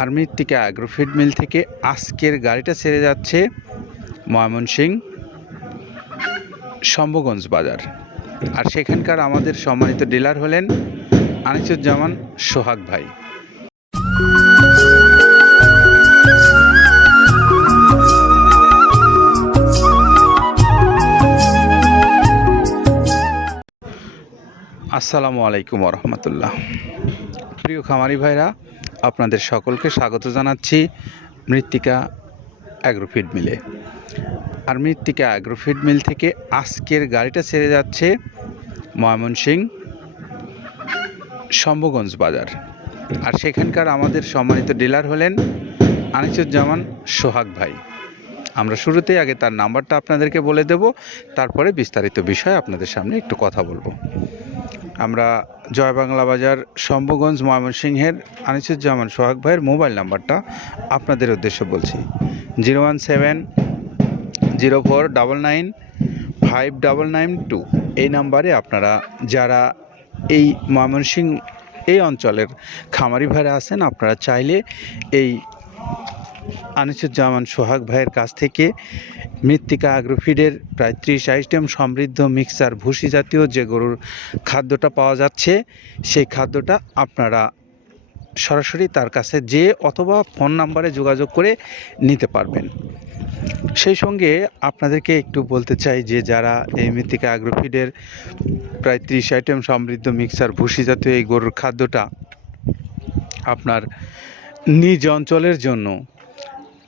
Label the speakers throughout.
Speaker 1: আর মৃত্তিকা অ্যাগ্রোফিড মিল থেকে আজকের গাড়িটা ছেড়ে যাচ্ছে ময়মনসিং শম্ভুগঞ্জ বাজার। আর সেখানকার আমাদের সম্মানিত ডিলার হলেন আনিসুজ্জামান সোহাগ ভাই। আসসালামু আলাইকুম রহমতুল্লাহ। প্রিয় খামারি ভাইরা আপনাদের সকলকে স্বাগত জানাচ্ছি মৃত্তিকা অ্যাগ্রোফিড মিলে। আর মৃত্তিকা অ্যাগ্রোফিড মিল থেকে আজকের গাড়িটা ছেড়ে যাচ্ছে ময়মনসিং শম্ভুগঞ্জ বাজার। আর সেখানকার আমাদের সম্মানিত ডিলার হলেন আনিসুজ্জামান সোহাগ ভাই। আমরা শুরুতেই আগে তার নাম্বারটা আপনাদেরকে বলে দেব, তারপরে বিস্তারিত বিষয়ে আপনাদের সামনে একটু কথা বলব। আমরা জয় বাংলা বাজার শম্ভুগঞ্জ ময়মনসিংহের আনিসুজ্জামান সোহাগ ভাইয়ের মোবাইল নাম্বারটা আপনাদের উদ্দেশ্যে বলছি। Zero one seven, zero four double nine, five double nine two. এই নাম্বারে আপনারা যারা এই ময়মনসিংহ, এই অঞ্চলের খামারি ভাইরা আছেন, আপনারা চাইলে এই আনিসুজ্জামান সোহাগ ভাইয়ের কাছ থেকে মৃত্তিকা আগ্রোফিডের প্রায় ত্রিশ আইটেম সমৃদ্ধ মিক্সার ভুসি জাতীয় যে গরুর খাদ্যটা পাওয়া যাচ্ছে, সেই খাদ্যটা আপনারা সরাসরি তার কাছে যে অথবা ফোন নাম্বারে যোগাযোগ করে নিতে পারবেন। সেই সঙ্গে আপনাদেরকে একটু বলতে চাই যে যারা এই মৃত্তিকা আগ্রোফিডের প্রায় ত্রিশ আইটেম সমৃদ্ধ মিক্সার ভুসি জাতীয় এই গরুর খাদ্যটা আপনার নিজ অঞ্চলের জন্য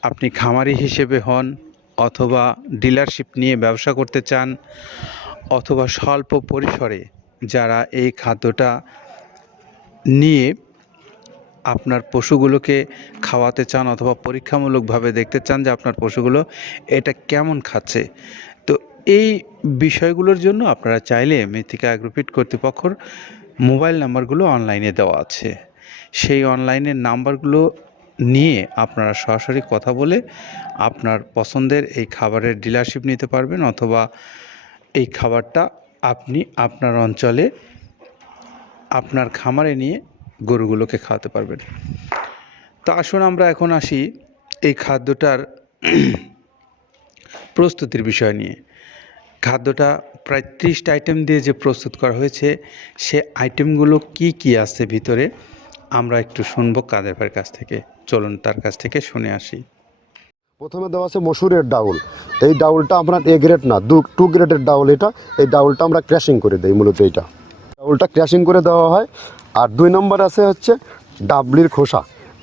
Speaker 1: আপনি খামারি হিসেবে হন অথবা ডিলারশিপ নিয়ে ব্যবসা করতে চান অথবা স্বল্প পরিসরে যারা এই খাদ্যটা নিয়ে আপনার পশুগুলোকে খাওয়াতে চান অথবা পরীক্ষামূলকভাবে দেখতে চান যে আপনার পশুগুলো এটা কেমন খাচ্ছে। তো এই বিষয়গুলোর জন্য আপনারা চাইলে মৃত্তিকা অ্যাগ্রোফিট কর্তৃপক্ষর মোবাইল নাম্বারগুলো অনলাইনে দেওয়া আছে। সেই অনলাইনের নাম্বারগুলো নিয়ে আপনারা সরাসরি কথা বলে আপনার পছন্দের এই খাবারের ডিলারশিপ নিতে পারবেন অথবা এই খাবারটা আপনি আপনার অঞ্চলে আপনার খামারে নিয়ে গরুগুলোকে খাওয়াতে পারবেন। তো আসুন আমরা এখন আসি এই খাদ্যটার প্রস্তুতির বিষয় নিয়ে। খাদ্যটা প্রায় ত্রিশটা আইটেম দিয়ে যে প্রস্তুত করা হয়েছে, সে আইটেমগুলো কি কি আছে ভিতরে? আমরা একটু শুনব কাদের ভাইয়ের কাছ থেকে। চলুন তার কাছ থেকে শুনে আসি।
Speaker 2: প্রথমে দেওয়া আছে মসুরের ডাউল। এই ডাউলটা আপনার এ গ্রেড না, দু টু গ্রেডের ডাউল এটা। এই ডাউলটা আমরা ক্র্যাশিং করে দিই, মূলত এইটা। ডাউলটা ক্র্যাশিং করে দেওয়া হয়। আর দুই নম্বর আছে হচ্ছে ডাবলির খোসা।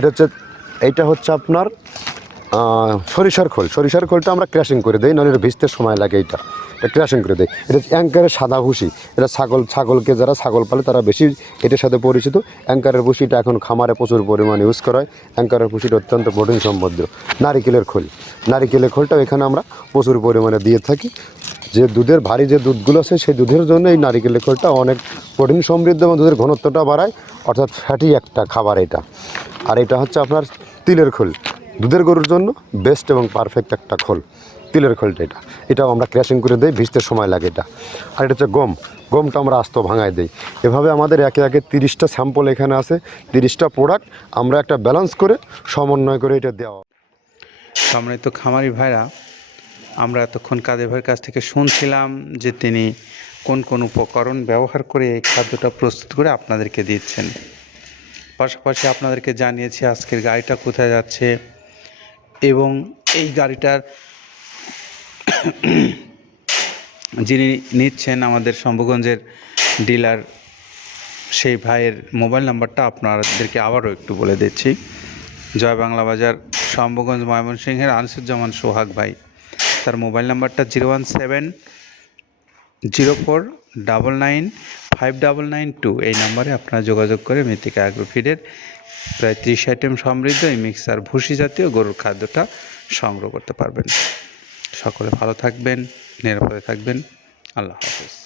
Speaker 2: এটা হচ্ছে, এইটা হচ্ছে আপনার সরিষার খোল। সরিষার খোলটা আমরা ক্র্যাশিং করে দিই এটা ভিজতে সময় লাগে এইটা। এটা ক্র্যাশিং করে দেয় এটা হচ্ছে অ্যাঙ্কারের সাদা ভুসি। এটা ছাগল, ছাগলকে যারা ছাগল পালে তারা বেশি এটার সাথে পরিচিত। অ্যাঙ্কারের ভুসিটা এখন খামারে প্রচুর পরিমাণে ইউজ করা হয়। অ্যাঙ্কারের ভুসিটা অত্যন্ত প্রোটিন সম্পদ। নারিকেলের খোল। নারিকেলের খোলটাও এখানে আমরা প্রচুর পরিমাণে দিয়ে থাকি। যে দুধের ভারী যে দুধগুলো আছে, সেই দুধের জন্য এই নারিকেলের খোলটা অনেক প্রোটিন সমৃদ্ধ এবং দুধের ঘনত্বটা বাড়ায়। অর্থাৎ ফ্যাটি একটা খাবার এটা। আর এটা হচ্ছে আপনার তিলের খোল। দুধের গরুর জন্য বেস্ট এবং পারফেক্ট একটা খোল। তিলের খোলটা এটা। এটাও আমরা ক্র্যাশিং করে দিই, ভিজতে সময় লাগে এটা। আর এটা হচ্ছে গম। গমটা আমরা আস্ত ভাঙায় দিই। এভাবে আমাদের একে একে তিরিশটা স্যাম্পল এখানে আছে। তিরিশটা প্রোডাক্ট আমরা একটা ব্যালেন্স করে সমন্বয় করে এটা দেওয়া।
Speaker 1: সম্মানিত খামারি ভাইরা আমরা এতক্ষণ কাদের ভাইয়ের কাছ থেকে শুনছিলাম যে তিনি কোন কোন উপকরণ ব্যবহার করে এই খাদ্যটা প্রস্তুত করে আপনাদেরকে দিচ্ছেন। পাশাপাশি আপনাদেরকে জানিয়েছি আজকের গাড়িটা কোথায় যাচ্ছে এবং এই গাড়িটার যিনি নিচ্ছেন আমাদের শম্ভুগঞ্জের ডিলার, সেই ভাইয়ের মোবাইল নাম্বারটা আপনাদেরকে আবারও একটু বলে দিচ্ছি। জয় বাংলা বাজার, শম্ভুগঞ্জ ময়মনসিংহের আনসুজ্জামান সোহাগ ভাই। তার মোবাইল নাম্বারটা zero one seven zero four double nine five double nine two. এই নাম্বারে আপনারা যোগাযোগ করে মৃত্তিকা অ্যাগ্রোফিডের প্রায় ত্রিশ আইটেম সমৃদ্ধ এই মিক্সার ভুসি জাতীয় গরুর খাদ্যটা সংগ্রহ করতে পারবেন। সকলে ভালো থাকবেন, নিরাপদে থাকবেন। আল্লাহ হাফেজ।